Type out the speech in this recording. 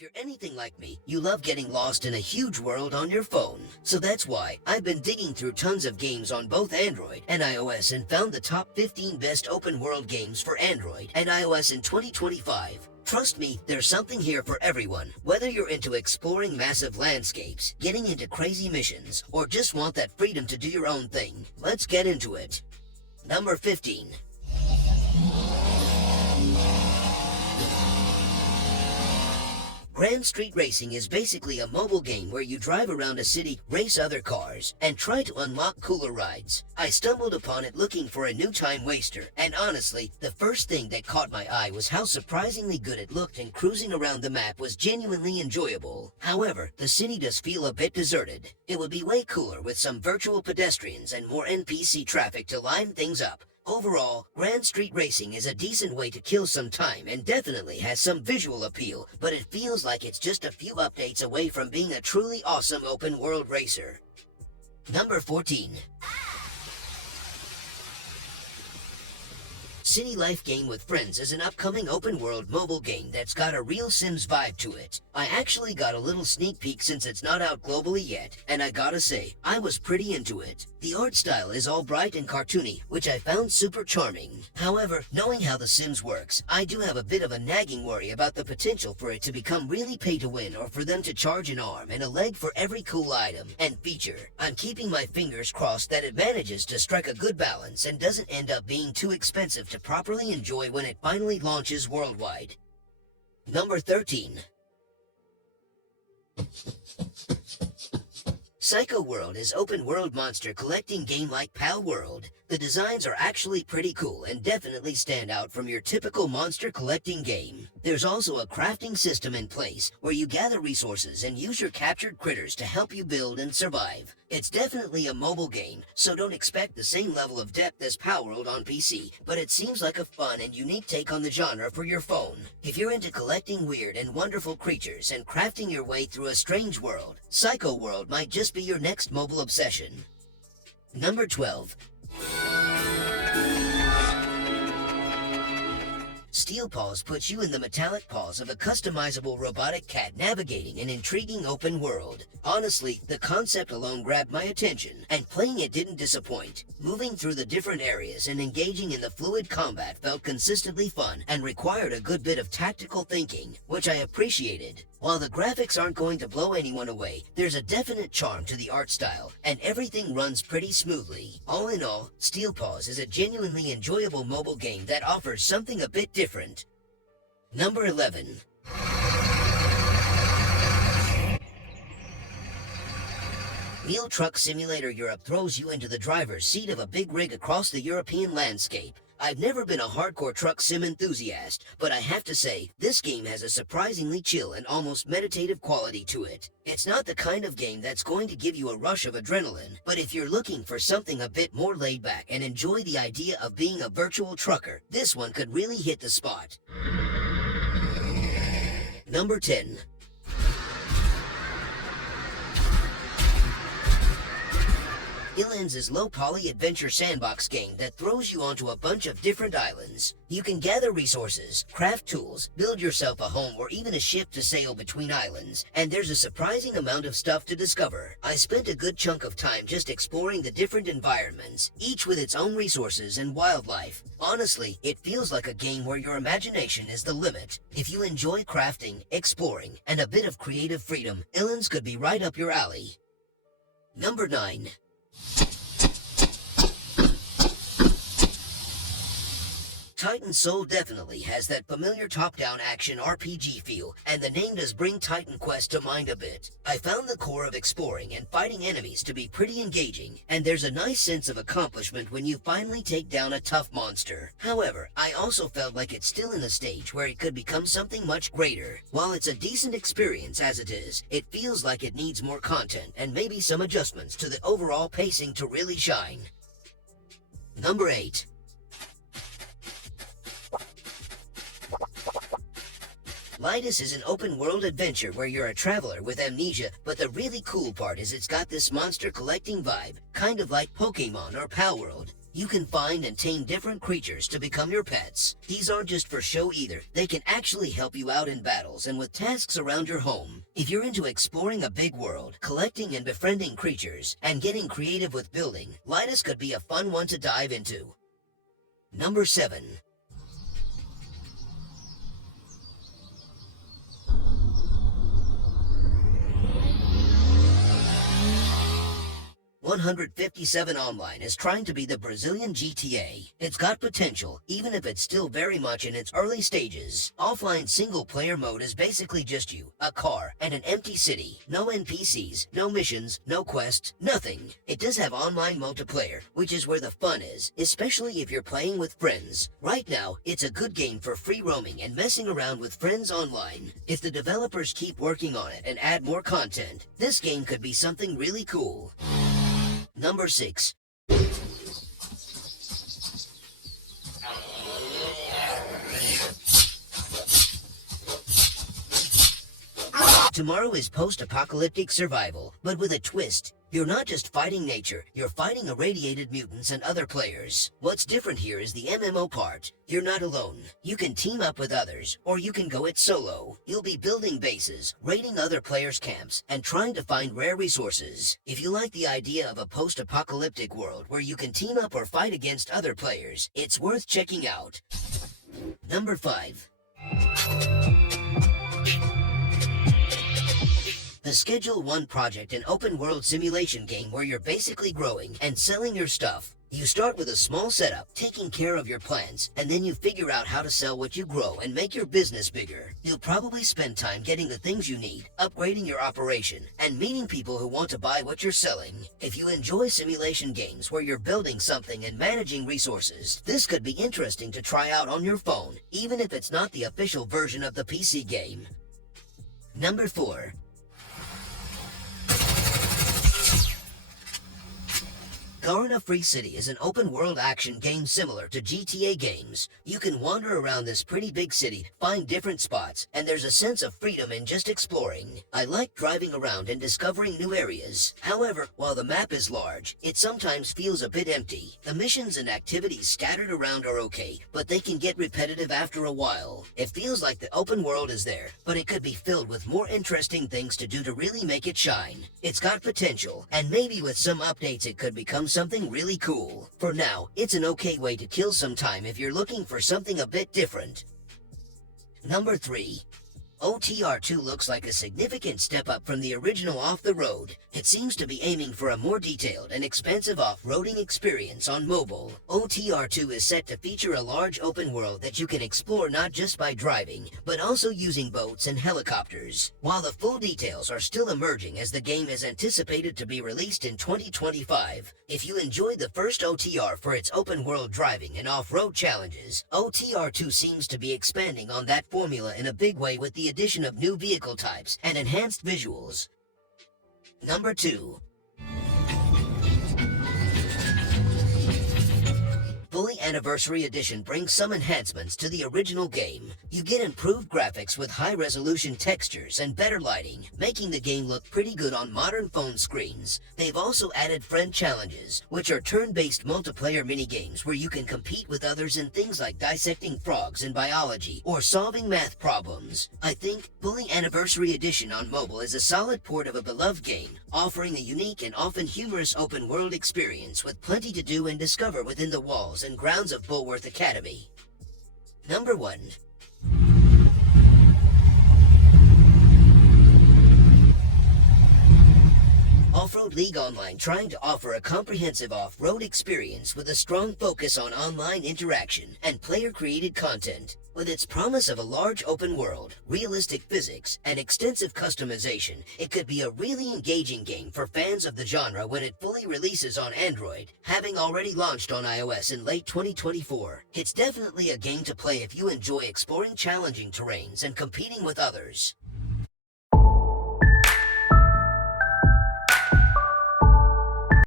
If you're anything like me, you love getting lost in a huge world on your phone. So that's why I've been digging through tons of games on both Android and iOS and found the top 15 best open world games for Android and iOS in 2025. Trust me, there's something here for everyone. Whether you're into exploring massive landscapes, getting into crazy missions, or just want that freedom to do your own thing, let's get into it. Number 15. Grand Street Racing is basically a mobile game where you drive around a city, race other cars, and try to unlock cooler rides. I stumbled upon it looking for a new time waster, and honestly, the first thing that caught my eye was how surprisingly good it looked, and cruising around the map was genuinely enjoyable. However, the city does feel a bit deserted. It would be way cooler with some virtual pedestrians and more NPC traffic to line things up. Overall, Grand Street Racing is a decent way to kill some time and definitely has some visual appeal, but it feels like it's just a few updates away from being a truly awesome open world racer. Number 14. City Life Game with Friends is an upcoming open-world mobile game that's got a real Sims vibe to it. I actually got a little sneak peek since it's not out globally yet, and I gotta say, I was pretty into it. The art style is all bright and cartoony, which I found super charming. However, knowing how The Sims works, I do have a bit of a nagging worry about the potential for it to become really pay-to-win or for them to charge an arm and a leg for every cool item and feature. I'm keeping my fingers crossed that it manages to strike a good balance and doesn't end up being too expensive to properly enjoy when it finally launches worldwide. Number 13. PsychoWorld is open-world monster collecting game like PsychoWorld. The designs are actually pretty cool and definitely stand out from your typical monster collecting game. There's also a crafting system in place where you gather resources and use your captured critters to help you build and survive. It's definitely a mobile game, so don't expect the same level of depth as PsychoWorld on PC, but it seems like a fun and unique take on the genre for your phone. If you're into collecting weird and wonderful creatures and crafting your way through a strange world, PsychoWorld might just be your next mobile obsession. Number 12. Paws puts you in the metallic paws of a customizable robotic cat navigating an intriguing open world. Honestly, the concept alone grabbed my attention, and playing it didn't disappoint. Moving through the different areas and engaging in the fluid combat felt consistently fun and required a good bit of tactical thinking, which I appreciated. While the graphics aren't going to blow anyone away, there's a definite charm to the art style, and everything runs pretty smoothly. All in all, Paws is a genuinely enjoyable mobile game that offers something a bit different. Number 11. Wheel Truck Simulator Europe throws you into the driver's seat of a big rig across the European landscape. I've never been a hardcore truck sim enthusiast, but I have to say, this game has a surprisingly chill and almost meditative quality to it. It's not the kind of game that's going to give you a rush of adrenaline, but if you're looking for something a bit more laid back and enjoy the idea of being a virtual trucker, this one could really hit the spot. Number 10. Ylands is low-poly adventure sandbox game that throws you onto a bunch of different islands. You can gather resources, craft tools, build yourself a home or even a ship to sail between islands, and there's a surprising amount of stuff to discover. I spent a good chunk of time just exploring the different environments, each with its own resources and wildlife. Honestly, it feels like a game where your imagination is the limit. If you enjoy crafting, exploring, and a bit of creative freedom, Ylands could be right up your alley. Number 9. Titan Soul definitely has that familiar top-down action RPG feel, and the name does bring Titan Quest to mind a bit. I found the core of exploring and fighting enemies to be pretty engaging, and there's a nice sense of accomplishment when you finally take down a tough monster. However, I also felt like it's still in a stage where it could become something much greater. While it's a decent experience as it is, it feels like it needs more content and maybe some adjustments to the overall pacing to really shine. Number 8. Lightus is an open-world adventure where you're a traveler with amnesia, but the really cool part is it's got this monster collecting vibe, kind of like Pokemon or PsychoWorld. You can find and tame different creatures to become your pets. These aren't just for show either. They can actually help you out in battles and with tasks around your home. If you're into exploring a big world, collecting and befriending creatures, and getting creative with building, Lightus could be a fun one to dive into. Number 7. "157 Online is trying to be the Brazilian GTA. It's got potential, even if it's still very much in its early stages. Offline single-player mode is basically just you, a car, and an empty city. No NPCs, no missions, no quests, nothing. It does have online multiplayer, which is where the fun is, especially if you're playing with friends. Right now, it's a good game for free roaming and messing around with friends online. If the developers keep working on it and add more content, this game could be something really cool." Number 6. Tommorrow is post-apocalyptic survival, but with a twist. You're not just fighting nature, you're fighting irradiated mutants and other players. What's different here is the MMO part. You're not alone. You can team up with others, or you can go it solo. You'll be building bases, raiding other players' camps, and trying to find rare resources. If you like the idea of a post-apocalyptic world where you can team up or fight against other players, it's worth checking out. Number 5. The Schedule 1 project, an open-world simulation game where you're basically growing and selling your stuff. You start with a small setup, taking care of your plants, and then you figure out how to sell what you grow and make your business bigger. You'll probably spend time getting the things you need, upgrading your operation, and meeting people who want to buy what you're selling. If you enjoy simulation games where you're building something and managing resources, this could be interesting to try out on your phone, even if it's not the official version of the PC game. Number 4. Garena Free City is an open-world action game similar to GTA games. You can wander around this pretty big city, find different spots, and there's a sense of freedom in just exploring. I like driving around and discovering new areas. However, while the map is large, it sometimes feels a bit empty. The missions and activities scattered around are okay, but they can get repetitive after a while. It feels like the open world is there, but it could be filled with more interesting things to do to really make it shine. It's got potential, and maybe with some updates it could become something really cool. For now, it's an okay way to kill some time if you're looking for something a bit different. Number 3. OTR2 looks like a significant step up from the original Off the Road. It seems to be aiming for a more detailed and expansive off-roading experience on mobile. OTR2 is set to feature a large open world that you can explore not just by driving, but also using boats and helicopters. While the full details are still emerging as the game is anticipated to be released in 2025, if you enjoyed the first OTR for its open world driving and off-road challenges, OTR2 seems to be expanding on that formula in a big way with the addition of new vehicle types and enhanced visuals. Number 2. Bully Anniversary Edition brings some enhancements to the original game. You get improved graphics with high-resolution textures and better lighting, making the game look pretty good on modern phone screens. They've also added friend challenges, which are turn-based multiplayer minigames where you can compete with others in things like dissecting frogs in biology or solving math problems. I think Bully Anniversary Edition on mobile is a solid port of a beloved game, offering a unique and often humorous open-world experience with plenty to do and discover within the walls and grounds of Bulworth Academy. Number 1. Offroad League Online trying to offer a comprehensive off-road experience with a strong focus on online interaction and player-created content. With its promise of a large open world, realistic physics, and extensive customization, it could be a really engaging game for fans of the genre when it fully releases on Android, having already launched on iOS in late 2024. It's definitely a game to play if you enjoy exploring challenging terrains and competing with others.